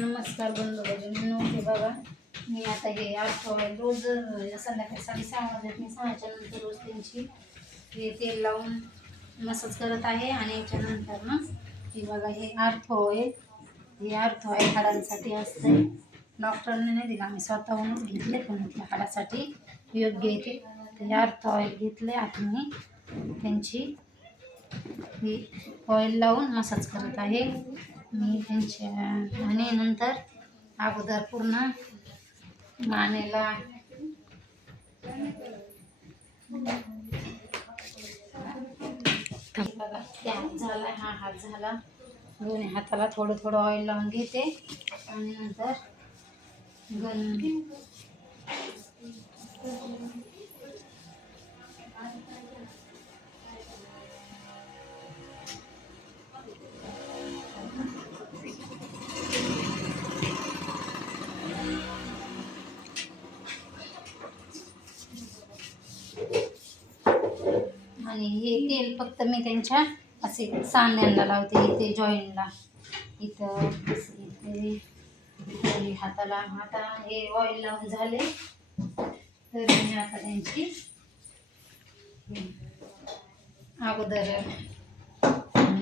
नमस्कार बंधू भगिनींनो, हे बघा मी आता हे ऑइल रोज संध्याकाळी 6:30 वाजता मी 6च्या नंतर रोज त्यांची हे तेल लावून मसाज करत आहे. आणि याच्यानंतर ना हे बघा हे अर्थ ऑइल हाडांसाठी असते. डॉक्टरने नाही दिलं, आम्ही स्वतःहूनच घेतले, पण ते हाडासाठी योग्य येते. तर हे अर्थ ऑइल घेतले. आता मी त्यांची ही ऑइल लावून मसाज करत आहे मी त्यांच्या. आणि नंतर अगोदर पूर्ण मानेला बघा त्या हात झाला, हा हात झाला, दोन्ही हाताला थोडं थोडं ऑइल लावून घेते. आणि नंतर आणि हे तेल फक्त मी त्यांच्या असे सांध्यांना लावते, इथे जॉईंटला, इथं इथे हाताला. आता हे ऑइल लावून झाले तर मी आता त्यांची अगोदर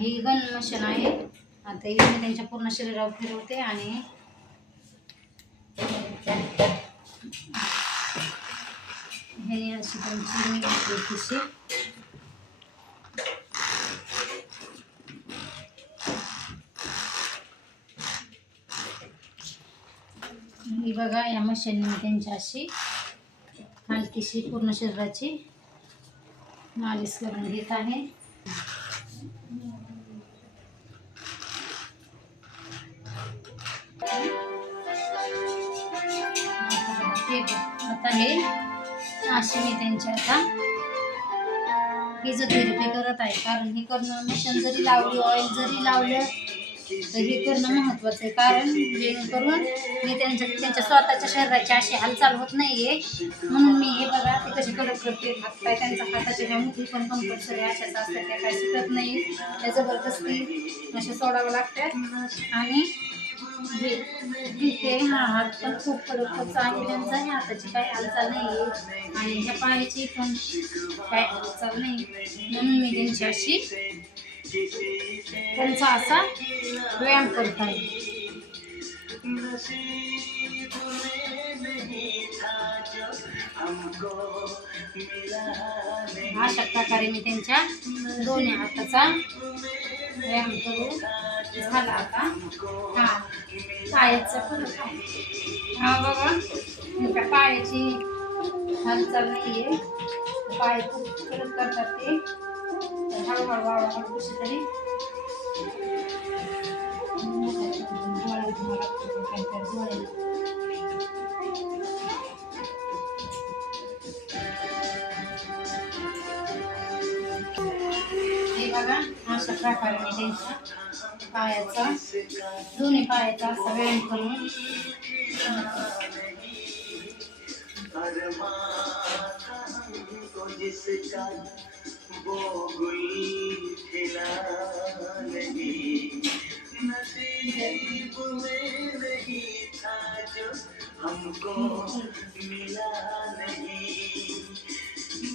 ही गन मशीन आहे. आता इथे मी त्यांच्या पूर्ण शरीरावर फिरवते आणि हे अशी त्यांची ही बघा, या मशीनने त्यांची अशी हलकीशी पूर्ण शरीराची मालिश करून घेत आहे. आता हे अशी मी त्यांची आता फिजिओथेरपी करत आहे. कारण हे करणं, मशीन जरी लावली, ऑइल जरी लावलं, तर हे करणं महत्त्वाचं आहे. कारण जेणेकरून मी त्यांच्या स्वतःच्या शरीराची अशी हालचाल होत नाहीये, म्हणून मी हे बघा ते कसे कडक करते. हातपाय त्यांच्या हाताच्या ह्या मुठी पण कंपल्सरी अशाच असतात, त्या काही सुटत नाही, त्या जबरदस्ती असे सोडावं लागतात. आणि हे हा हात पण खूप कडकच आहे त्यांचा, ह्या हाताची काही हालचाल नाही आहे आणि ह्या पायाची पण काही हालचाल नाही, म्हणून मी त्यांची अशी त्यांचा असा व्यायाम करत आहे. अशा प्रकारे मी त्यांच्या दोन्ही हाताचा व्यायाम करून झाला. आता हा पायाचा फरक आहे. हा बघा, पायाची हालचाल नाहीये, पाय खूप फरक करतात ते. हळूहळू कशी तरी हे बघा, अशा प्रकारे मी त्यांच्या पायाचा दोन्ही पायाचा असा व्यायाम करून हमको मिला नहीं,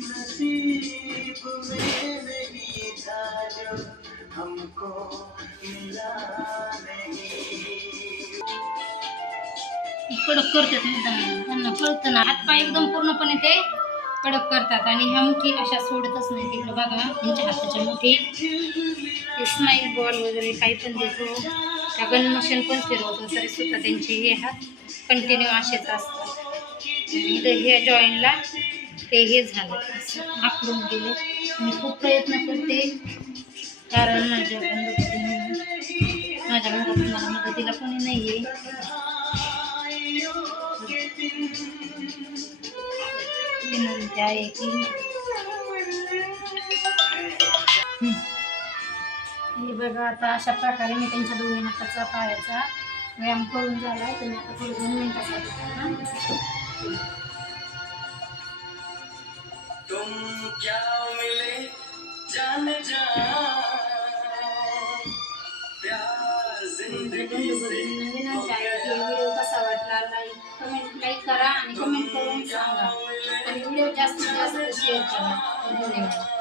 नसीब में नहीं था जो हमको मिला नहीं. कडक करतात त्यांना कळतं ना, हातपाय एकदम पूर्णपणे ते कडक करतात. आणि ह्या मुठी अशा सोडतच नाही. तिकडे बघा तुमच्या हाताच्या मुठी ते स्माईल बॉल वगैरे काही पण देतो, त्या गन मशीन पण फिरवतो, तरी सुद्धा त्यांचे हे हात कंटिन्यू असेच असतात. आणि हे जॉईंटला ते हे झालं, आखडून गेले. मी खूप प्रयत्न करते, कारण माझ्या घरात मला मदतीला कोणी नाही आहे. विनंती आहे की हे बघा, आता अशा प्रकारे मी त्यांच्या दोन्ही हाताचा पायाचा व्यायाम करून झाला आहे. तुम्ही आता थोडं 2 मिनिटासाठी तुम क्या मिले जाने जा प्यार जिंदगी से करा आणि कमेंट करून सांगा आणि व्हिडिओ जास्तीत जास्त शेअर करा. धन्यवाद.